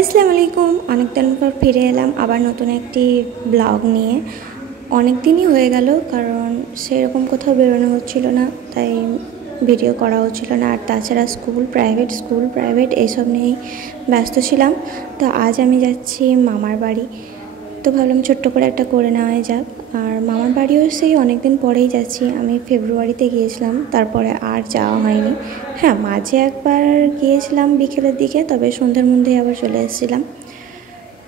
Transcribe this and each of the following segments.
আসসালামু আলাইকুম। অনেক দিন পর ফিরে এলাম আবার নতুন একটি ব্লগ নিয়ে। অনেক দিনই হয়ে গেল, কারণ সেরকম কোথাও বেরোনো হচ্ছিল না, তাই ভিডিও করা হচ্ছিল না। আর তাছাড়া স্কুল প্রাইভেট এইসব নিয়েই ব্যস্ত ছিলাম। তো আজ আমি যাচ্ছি মামার বাড়ি, তো ভাবলাম ছোট্ট করে একটা করে নেওয়া যাক। আর মামার বাড়িও সেই অনেক দিন পরেই যাচ্ছি। আমি ফেব্রুয়ারিতে গিয়েছিলাম, তারপরে আর যাওয়া হয়নি। হ্যাঁ, মাঝে একবার গিয়েছিলাম বিকেলের দিকে, তবে সন্ধ্যের মধ্যেই আবার চলে এসেছিলাম।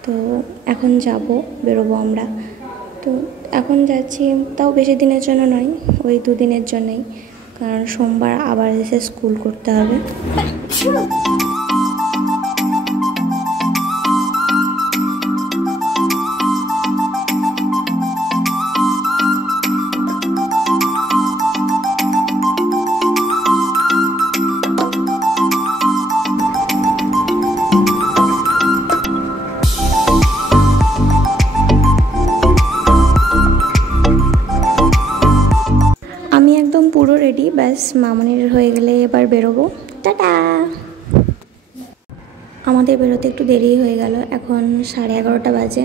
তো এখন বেরোবো আমরা। তো এখন যাচ্ছি, তাও বেশি দিনের জন্য নয়, ওই 2 দিনের জন্যই, কারণ সোমবার আবার এসে স্কুল করতে হবে। আমি একদম পুরো রেডি, ব্যাস মামনির হয়ে গেলে এবার বেরোবো। টাটা। আমাদের বেরোতে একটু দেরি হয়ে গেল, এখন 11:30 বাজে।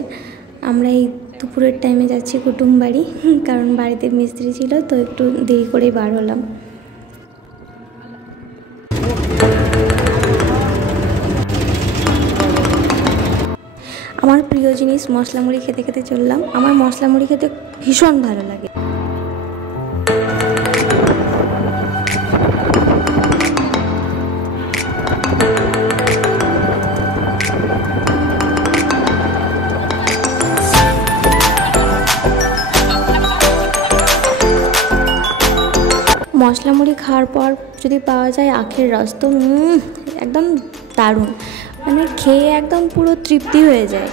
আমরা এই দুপুরের টাইমে যাচ্ছি কুটুম বাড়ি, কারণ বাড়িতে মিস্ত্রি ছিল, তো একটু দেরি করেই বার হলাম। আমার প্রিয় জিনিস মশলা মুড়ি খেতে খেতে চললাম। আমার মশলা মুড়ি খেতে ভীষণ ভালো লাগে। মশলা মুড়ি খাওয়ার পর যদি পাওয়া যায় আখের রস, তো একদম দারুণ, মানে খেয়ে একদম পুরো তৃপ্তি হয়ে যায়।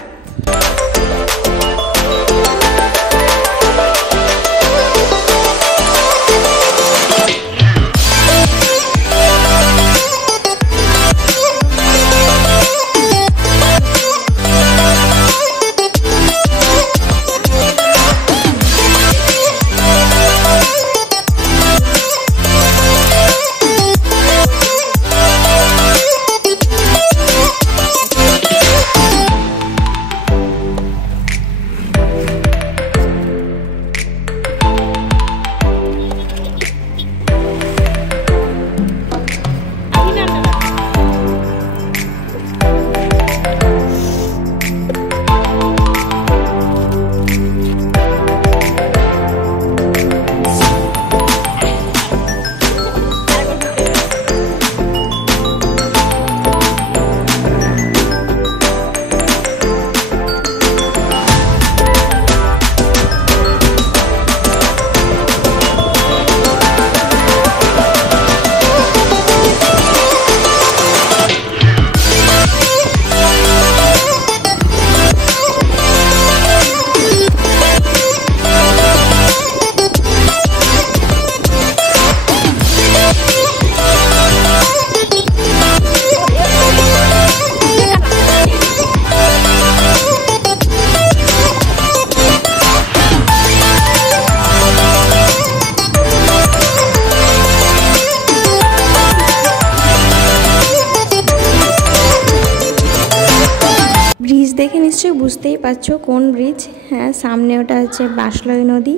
ব্রিজ দেখে নিশ্চয়ই বুঝতেই পারছো কোন ব্রিজ। হ্যাঁ, সামনে ওটা হচ্ছে বাঁশলই নদী।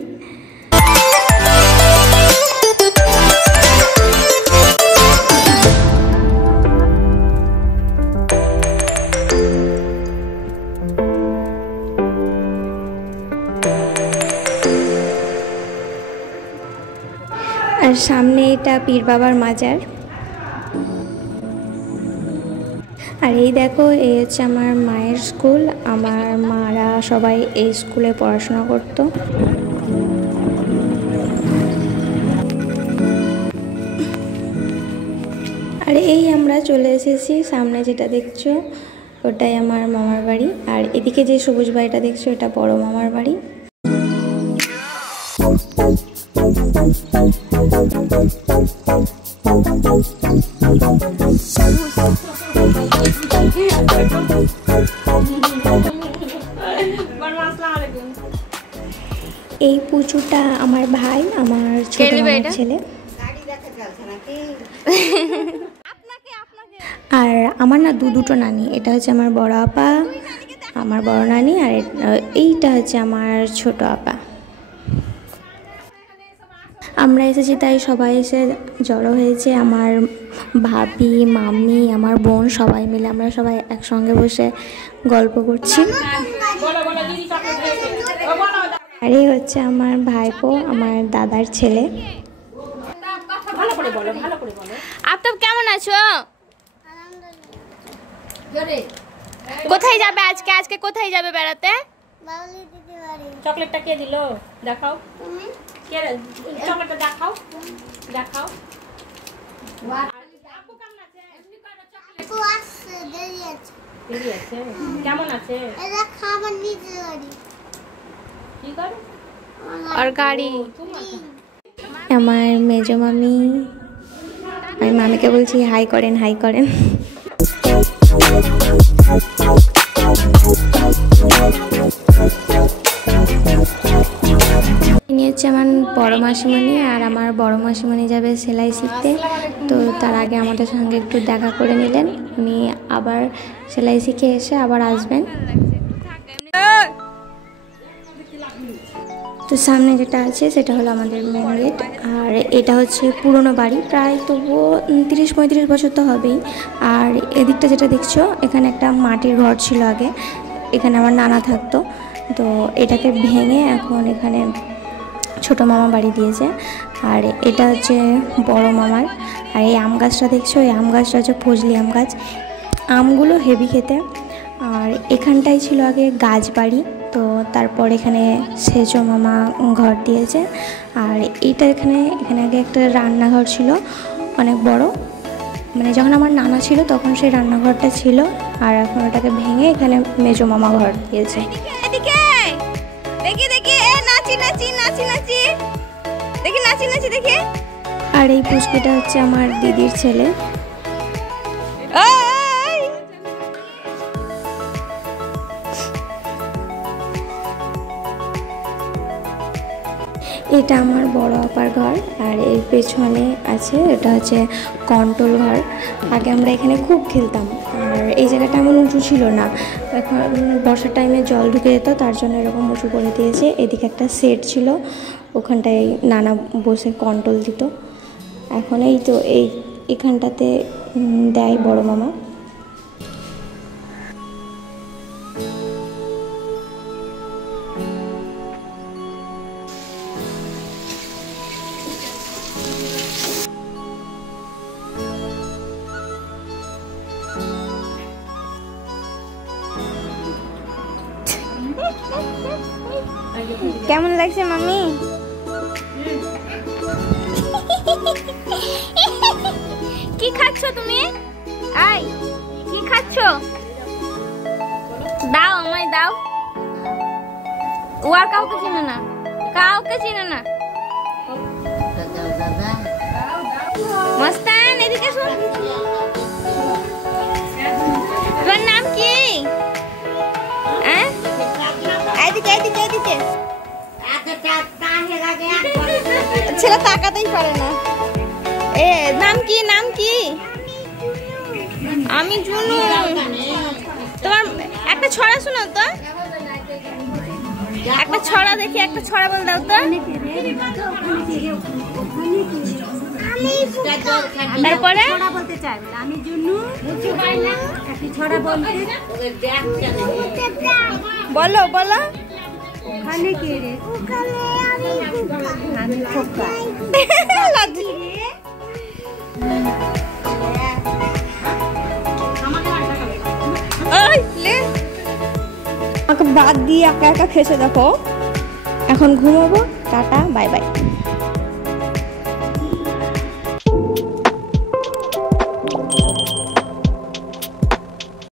আর সামনে এটা পীর বাবার মাজার। আর এই দেখো, এই হচ্ছে আমার মায়ের স্কুল। আমার মারা সবাই এই স্কুলে পড়াশোনা করতো। আর এই আমরা চলে এসেছি, সামনে যেটা দেখছো ওটাই আমার মামার বাড়ি। আর এদিকে যে সবুজ বাড়িটা দেখছো এটা বড় মামার বাড়ি। এই পুচুটা আমার ভাই, আমার ছোট ছেলে। আর আমার না দুটো নানি, এটা হচ্ছে আমার বড় আপা, আমার বড় নানি, আর এইটা হচ্ছে আমার ছোট আপা। আমরা এসেছি তাই সবাই এসে জড়ো হয়েছে, আমার ভাবি, মাম্মি, আমার বোন সবাই মিলে আমরা সবাই একসঙ্গে বসে গল্প করছি। আর এই হচ্ছে আমার ভাইপো, আমার দাদার ছেলে। আফতাব কেমন আছো? কোথায় যাবে আজকে? আজকে কোথায় যাবে বেড়াতে? চকলেটটা কে দিল? দেখাও। কে চকলেটটা দেখাও, দেখাও। আপু কেমন আছে? আপু আছে, দেরি আছে। দেরি আছে? কেমন আছে? এটা খাবার নিতে গাড়ি। কি করে? আর গাড়ি। আমার মেজো মামি, আমি মামিকে বলছি হাই করেন, হাই করেন। ইনি হচ্ছে আমার বড় মাসিমণি, আর আমার বড় মাসিমণি যাবে সেলাই শিখতে, তো তার আগে আমাদের সঙ্গে একটু দেখা করে নিলেন। উনি আবার সেলাই শিখে এসে আবার আসবেন। তো সামনে যেটা আছে সেটা হলো আমাদের মেন গেট, আর এটা হচ্ছে পুরনো বাড়ি, প্রায় তবুও 30-35 বছর তো হবেই। আর এদিকটা যেটা দেখছো, এখানে একটা মাটির ঘর ছিল আগে, এখানে আমার নানা থাকতো, তো এটাকে ভেঙে এখন এখানে ছোটো মামা বাড়ি দিয়েছে। আর এটা হচ্ছে বড় মামার। আর এই আম গাছটা দেখছো, এই আম গাছটা হচ্ছে ফজলি আম গাছ, আমগুলো হেভি খেতে। আর এখানটাই ছিল আগে গাছ বাড়ি, তো তারপর এখানে সেজো মামা ঘর দিয়েছে। আর এইটা এখানে আগে একটা রান্নাঘর ছিল অনেক বড়, মানে যখন আমার নানা ছিল তখন সেই রান্নাঘরটা ছিল, আর এখন ওটাকে ভেঙে এখানে মেজো মামা ঘর দিয়েছে। আর এই পুচকিটা হচ্ছে আমার দিদির ছেলে। এটা আমার বড় আপার ঘর, আর এর পেছনে আছে এটা হচ্ছে কন্ট্রোল ঘর। আগে আমরা এখানে খুব খেলতাম, আর এই জায়গাটা এমন উঁচু ছিল না, এখন বর্ষার টাইমে জল ঢুকে যেত, তার জন্য এরকম উঁচু করে দিয়েছে। এদিকে একটা সেট ছিল, ওখানটায় নানা বসে কন্ট্রোল দিত। এখন এই তো এখানটাতে দেয় বড় মামা। কেমন লাগছে মামি? কি খাচ্ছ তুমি? আই কি খাচ্ছ? দাও আমায় দাও। ও আর কাউকে চিনে না, কাউকে চিনে না। মস্তান এদিকে শোন, তোর নাম কি? এদিকে এদিকে এদিকে। ছেলে তাকাতেই পারে না। নাম কি? নাম কি? আমি জুনু। তোমার একটা ছড়া শোনাও তো, একটা ছড়া দেখি, একটা ছড়া বল দাও তো। তারপরে বলতে চাই আমি জুনু, ছড়া বলতে বলো বলো। ওখানে কে রে? ওখানে আমি খোকা। আমাকে বাদ দিয়ে একা একা খেসে দেখো। এখন ঘুমাবো, টাটা, বাই বাই।